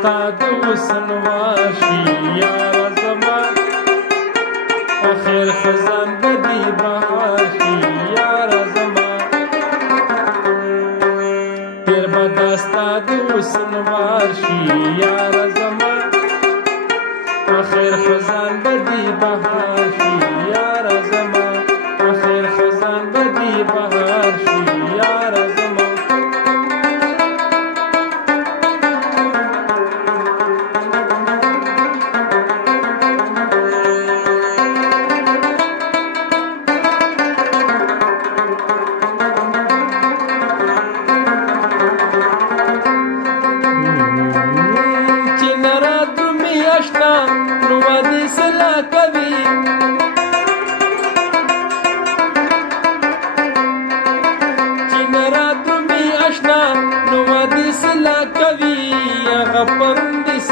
ستا د حسن واشي یاره زما اخر خزان به دې بهار شي یاره زما ډېر به دا ستا د حسن واشي یاره زما اخر خزان به دې بهار شي یاره زما اخر خزان به دې بهار شي یاره زما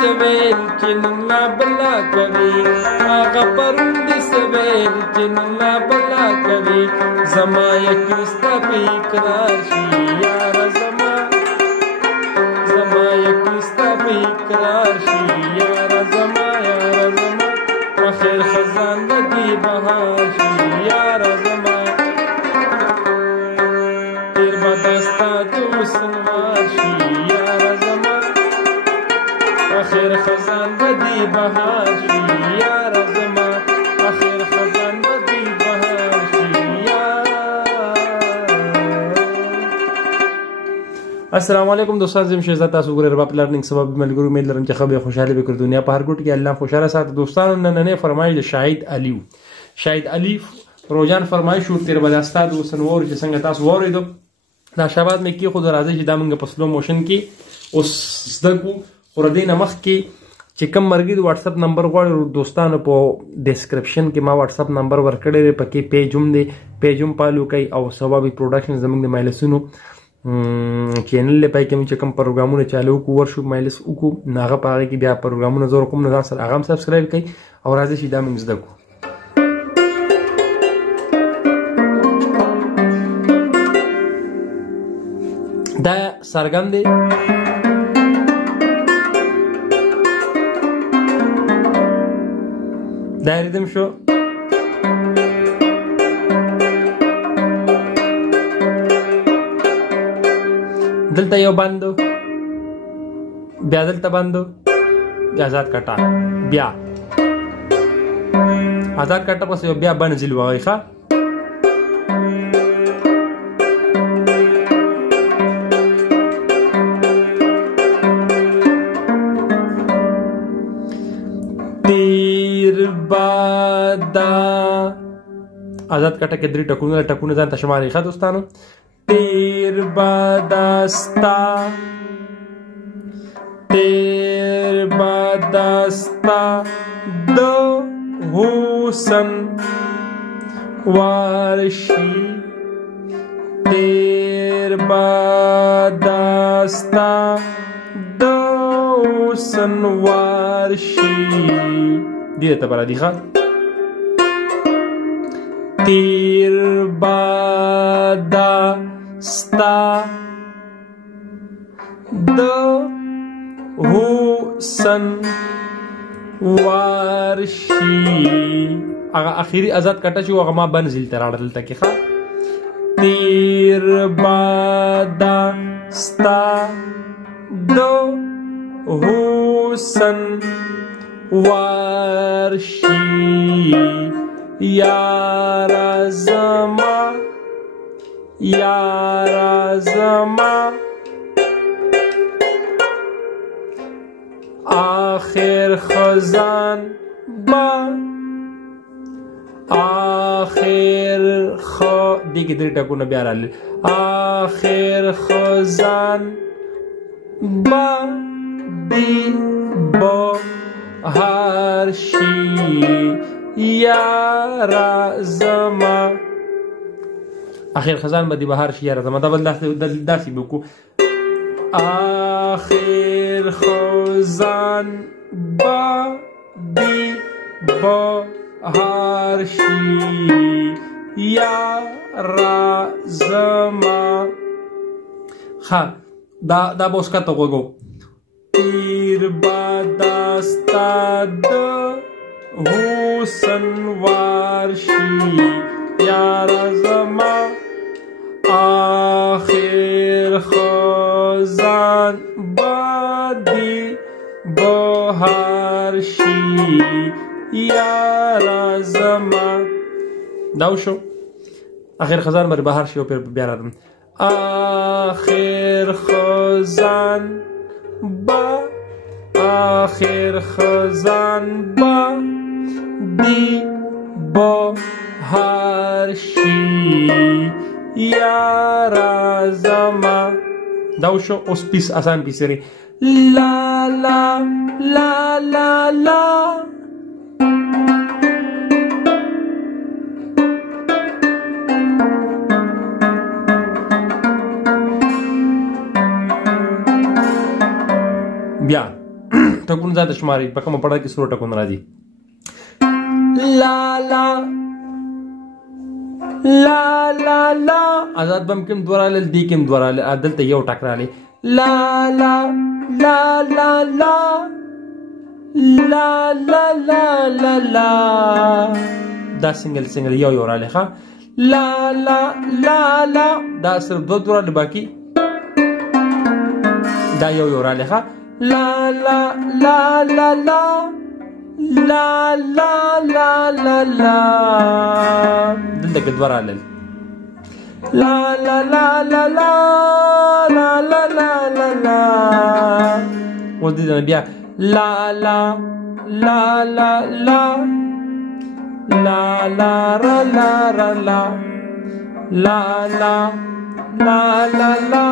سویل چننا بلا کوي هغه پروند سویل چننا بلا کوي زما یکستا په اقرار شي یاره زما زما یکستا په اقرار شي یاره زما اخر خزان د دې بهار شي یاره زما تیر بدستا د حسن واشي یاره زما اخر خزان به دې بهار شي یاره زما اخر خزان به دې بهار شي السلام علیکم دوستان زم شهزاد تاسو ګورئ رباب لرنینګ سبب ملګرو امید لرم چې خبره خوشاله وکړ دنیا په هر ګوټ کې الله خوشاله ساتي دوستانو نن فرمایش د شاهد علي روزان فرمایش شو تیر بداستا د وسنور چې څنګه تاسو وریدو دا شاباد مې کې خود راځي چې دا موږ په سلو موشن کې اوس زدکو ورته مخ کې چې کوم مرګي د واتس اپ نمبر غواړي دوستانو په ډیسکرپشن کې ما واتس اپ نمبر ورکړی دی پکې پیجوم پالو کوي او سبابي پروډکشن زموږ د مایلسونو چینل له پای کې چې کوم پروګرامونه چالو کو ورشو مایلس وکړو ناغه پاره کې بیا پروګرامونه زور کوم نه سره هغه سبسکرایب کړئ او راځي چې دا موږ زده کو دا سرګند دی دا ریدم شو دلته یو باندو بیا دلته باندو بیا آزاد کټا بیا آزاد کټا پس یو بیا باندې ځل وای ښا آزاد کټه کې درې ټکونه ځان ته شماري ښه دوستانو تیر بدستا د حسن وارشي تیر بدستا د حسن وارشي دې ته برا دی ښه تیر بادا ستا د حسن وارشي هغه اخیری آزاد کټه چې هغه ما بنزل تر اړل تکي ښه تیر بادا ستا د حسن وارشي یاره زما آخر خزان با دیگه دری ټکونه بیا راغلي آخر خزان با دی بهار شي یاره زما آخر خزان به دی بهار شي یاره زما دا بل داسې به وکړو آخر خزان به دی بهار شي یاره زما ها دا به اوس کته غوږو تیر پیر باداستاد حسن وارشی یار زما آخر خزان بادی بهارشی یار زما داو شو آخر خزان بر بهار شي او پیر بیا راځم آخر خزان با آخر خزان با دی بهار شي یارا زما داو شو اوس پیس آسان پیسری لا لا لا لا لا بیا ټکون زیاده شماري په کومه پړه کې سور ټکون راځي لا لا لا لا لا آزاد بم کوم دوراله دی کوم دوراله عدل ته یو ټکراله لا لا لا لا لا لا لا لا لا لا دا سنگل یو یو راله ښه لا لا لا لا دا صرف دو دوراله باقی دا یو یو راله ښه لا لا لا لا لا لا لا لا لا لا دلته کې دوه راغلل لا لا لا لا لا لا لا لا لا لا اوس دې نه بیا لا لا لا لا لا لا لا را لا را لا لا لا لا لا لا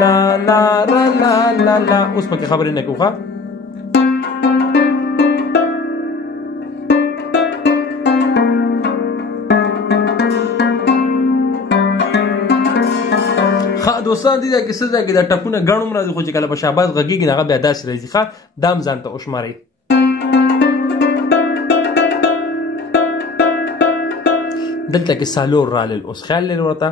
لا لا لا لا لا لا اوس پکې خبرې نه کوو ښه دوستان دي دا کیسه ده کې دا ټپونه غړوم راځي خو چې کله په شاباز غږیږي هغه بیا داسې راځي ښه دام ځان ته وشمارئ دلته کې سالور رالل اوس خیال لري ورته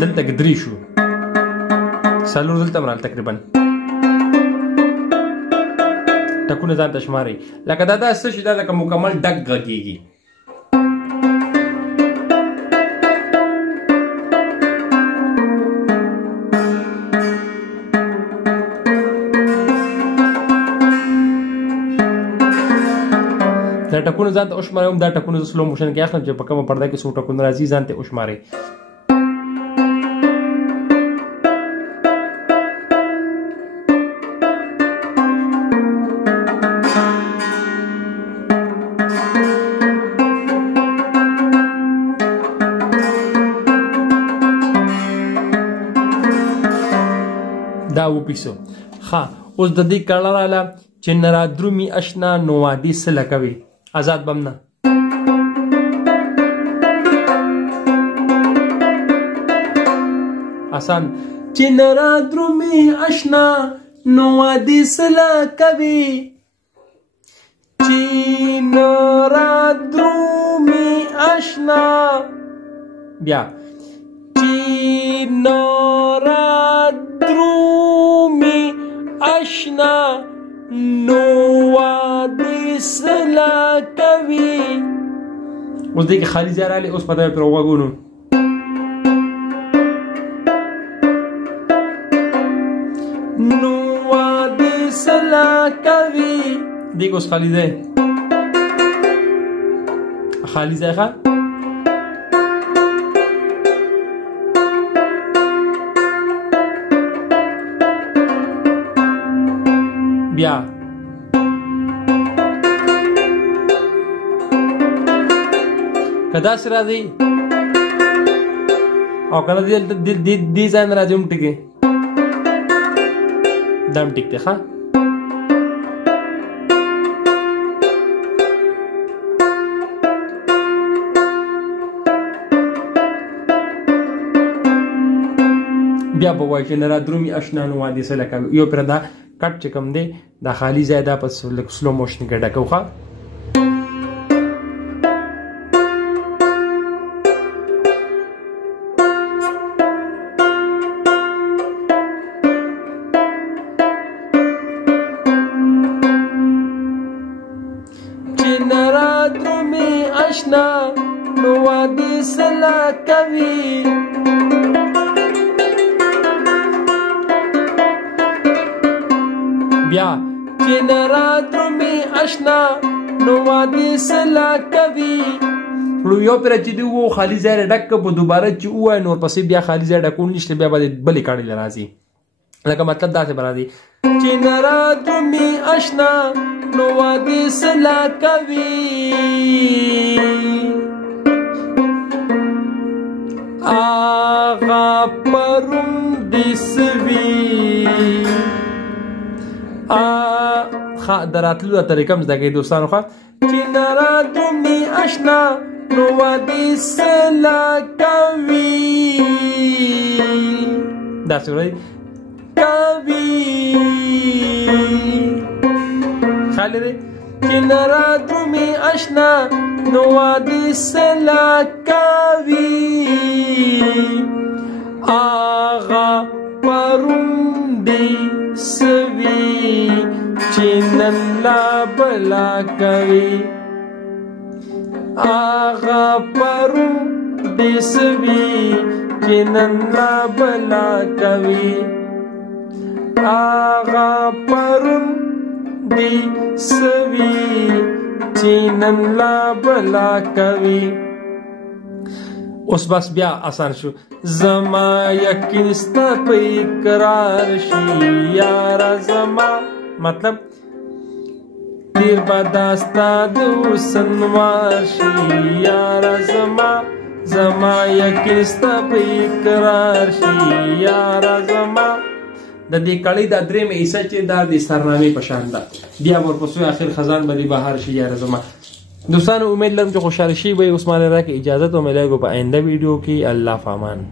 دلته کې درې شو سالور دلته مرال تقریبا ټکونه ځان ته شمارئ لکه دا څه شي دا لکه مکمل ډک غږیږي دا ټکونه ځان ته وشمارئ دا ټکونه زه سلو موشن کې اخلم چې په کومه پرده کې څو ټکونه راځي ځان ته وشمارئ دا وپیسو ښه اوس د دې کړه رااله چې نرادرومي اشنا نو وادي سله کوي آزاد بم نه آسان چې نرادرومي اشنا نو وادي سله کوي چې نرادرومي اشنا بیا چې نرادرومي اشنا نو وادي سلا کوي اوس دې کې خالي ځای راغلی اوس پته پرې وغږونو نو وادي سلا کوي دې کې اوس خالي ځای ښه بیا کدا سره راځي او کله دې ځای نه راځي ټکی دم ټیک دی ښه بیا به وایي چې نرادرومي اشنا نو وادي سله کوي یو پرې دا کټ چې کوم دی دا خالی ځای دا په سلو موشن کې ډکو ښه اشنا نو وادي سلا کوي بیا چې نراتو می اشنا نو وادي سلا کوي یو پر چې دی وو خالی ځای ډک په دوباره چې وای نور پسې بیا خالی ځای ډکول نشته بیا به بلې کاڼي لرازي لکه مطلب دا څه برادي چې نراتو می اشنا نو وادي سلا کوي آغا پرم دسوی دراتلو طریقه مزده که دوستانو خواه چی نراتو می اشنا نو وادی سلا کوي دا سوری کوي خالی دی چی نراتو می اشنا نو وادی سلا کوي آغا پروندی سوی چینن لا بلا کوي آغا پروندی سوی چینن لا بلا کوي آغا پروندی سوی چینن لا بلا کوي اوس بس بیا آسان شو زما یقین ستا په اقرار شي یارا زما مطلب تیر بداستا د وسنوار شي یارا زما یقین ستا په اقرار شي یارا زما د دې کړي د درې مې ایسه چې دا د سرنامې په شان ده بیا ورپسې اخر خزان باندې بهار شي یارا زما دوستانو امید لرم چې خوشحال شي به عثمان را کې اجازه تو ملایګو په آینده ویډیو کې الله فامان